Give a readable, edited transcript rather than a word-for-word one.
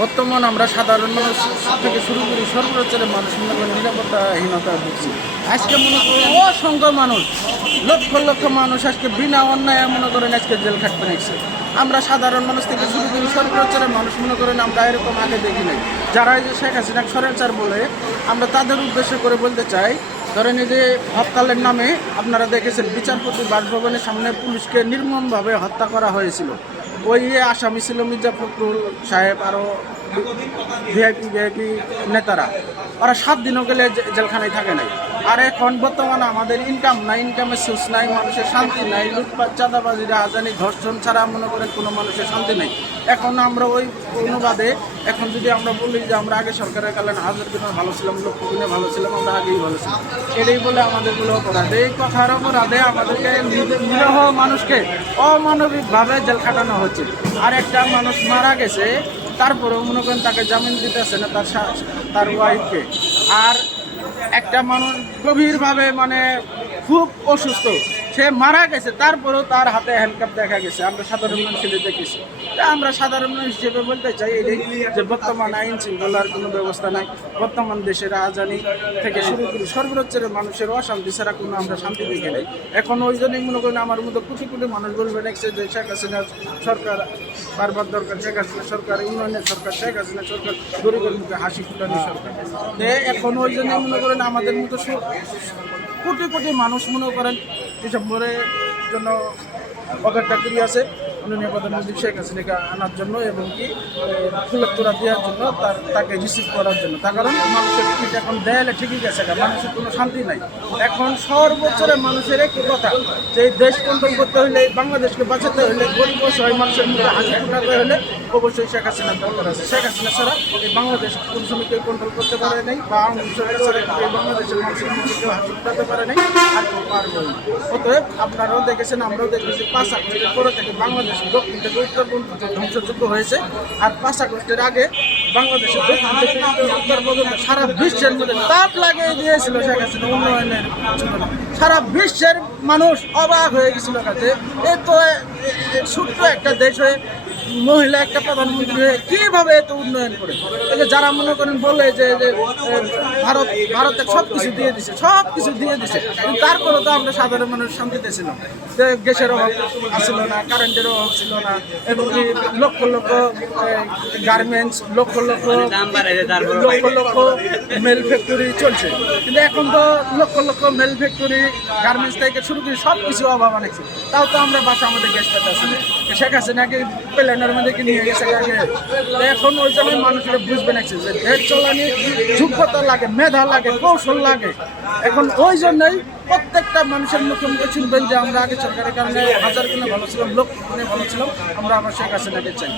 বর্তমান আমরা সাধারণ মানুষ থেকে শুরু করি সর্বোচ্চের মানুষ মনে করেন নিরাপত্তাহীনতা ভুগছি। আজকে মনে করেন অসংখ্য মানুষ, লক্ষ লক্ষ মানুষ আজকে বিনা অন্যায় মনে করেন আজকে জেল খাটতে নিচ্ছে। আমরা সাধারণ মানুষ থেকে শুরু করি সর্বোচ্চের মানুষ মনে করেন আমরা এরকম আগে দেখি নাই। যারা এই যে শেখ হাসিনা স্বৈরাচার বলে, আমরা তাদের উদ্দেশ্য করে বলতে চাই, ধরেন এই যে হরতালের নামে আপনারা দেখেছেন বিচারপতি বাসভবনের সামনে পুলিশকে নির্মমভাবে হত্যা করা হয়েছিল। ওই আসামি ছিল মির্জা ফখরুল সাহেব, আরও ভিআইপি নেতারা। ওরা 7 দিনও গেলে জেলখানায় থাকে নাই। আর এখন বর্তমানে আমাদের ইনকাম নাই, ইনকামের সোর্স নাই, মানুষের শান্তি নাই, লুটপাট চাঁদাবাজি রাজধানী ধর্ষণ ছাড়া মনে করেন কোনো মানুষের শান্তি নেই। এখন আমরা ওই অনুবাদে এখন যদি আমরা বলি যে আমরা আগে সরকারের কারণে 1000 গুণে ভালো ছিলাম, লক্ষ গুণে ভালো ছিলাম, আমরা আগেই ভালো ছিলাম, এটাই বলে আমাদেরগুলো অপরাধ। এই কথার অপরাধে আমাদেরকে নিরীহ মানুষকে অমানবিকভাবে জেল খাটানো হচ্ছে। আর একটা মানুষ মারা গেছে, তারপরেও মনে করেন তাকে জামিন দিতেছে না তার ওয়াইফকে। আর একটা মানুষ গভীরভাবে মানে খুব অসুস্থ, সে মারা গেছে, তারপরেও তার হাতে হ্যান্ডকাপ দেখা গেছে। আমরা সাধারণ মানুষ হিসেবে দেখেছি। আমরা সাধারণ মানুষ হিসেবে বলতে চাই এটাই যে বর্তমান আইন শৃঙ্খলার কোনো ব্যবস্থা নাই। বর্তমান দেশের রাজধানী থেকে শুরু করে সর্বোচ্চের মানুষের অশান্তি ছাড়া কোনো আমরা শান্তি দেখে নেই। এখন ওই জন্যই মনে করেন আমার মতো কোটি কোটি মানুষ বলবে দেখছে যে শেখ হাসিনা সরকার বারবার দরকার, শেখ হাসিনা সরকার উন্নয়নের সরকার, শেখ হাসিনা সরকার গরিবের মুখে হাসি ফুটানোর সরকার। এখন ওই জন্যই মনে করেন আমাদের মতো কোটি কোটি মানুষ মনে করেন ডিসেম্বরের জন্য অপেক্ষা করে আছে মাননীয় প্রধানমন্ত্রী শেখ হাসিনাকে আনার জন্য এবং কি ফুলের দেওয়ার জন্য, তাকে রিসিভ করার জন্য। তার কারণ মানুষের পিঠ এখন দেয়ালে ঠিকই গেছে, মানুষের কোনো শান্তি নাই। এখন সর্বোচ্চের মানুষের একটি কথা যে দেশ কন্ট্রোল করতে হলে, বাংলাদেশকে বাঁচাতে হলে, গরিব অসহায় মানুষের মুখে হাসি ফুটাতে হলে অবশ্যই শেখ হাসিনার দরকার আছে। শেখ হাসিনা ছাড়া এই বাংলাদেশ কোনো সময় কেউ কন্ট্রোল করতে পারে নাই, বা সরকার ছাড়া এই বাংলাদেশের মানুষের মুখে কেউ হাসি ফুটাতে পারে নাই, আর কেউ পারবে না। অতএব আপনারাও দেখেছেন, আমরাও দেখেছি 5 আগস্টের পরে থেকে বাংলাদেশ দক্ষিণ থেকে উত্তর পর্যন্ত ধ্বংসযজ্ঞ হয়েছে। আর 5 আগস্টের আগে বাংলাদেশের দক্ষিণ থেকে উত্তর পর্যন্ত সারা বিশ্বের মধ্যে তাপ লাগিয়ে দিয়েছিল শেখ হাসিনা, উন্নয়নের সারা বিশ্বের মানুষ অবাক হয়ে গেছিল কাছে। এই তো ছোট্ট একটা দেশ হয়ে, মহিলা একটা প্রধানমন্ত্রী হয়ে কীভাবে এত উন্নয়ন করে। যারা মনে করেন বলে যে ভারতে সব কিছু দিয়ে দিছে, সব কিছু দিয়ে দিছে, কিন্তু তারপরেও তো আমরা সাধারণ মানুষ শান্তিতে ছিলাম। যে গ্যাসের অভাব ছিল না, কারেন্টের অভাব ছিল না, এবং lakh lakh garments, lakh lakh mail factory চলছে। কিন্তু এখন তো lakh lakh mail factory, garments থেকে শুরু করে সব কিছু অভাব অনেক। তাও তো আমরা বাসা আমাদের গ্যাস পেতে আসি। শেখ হাসিনাকে প্লেনের মধ্যে নিয়ে গেছে আগে। এখন ওই জন্য মানুষেরা বুঝবে না যে দেশ চালানি যোগ্যতা লাগে, মেধা লাগে, কৌশল লাগে। এখন ওই জন্যই প্রত্যেকটা মানুষের মুখে মুখে শুনবেন যে আমরা আগে সরকারের কারণে 1000 গুণে ভালো ছিলাম, লক্ষ গুণে ভালো ছিলাম, আমরা আবার শেখ হাসিনাকে চাই।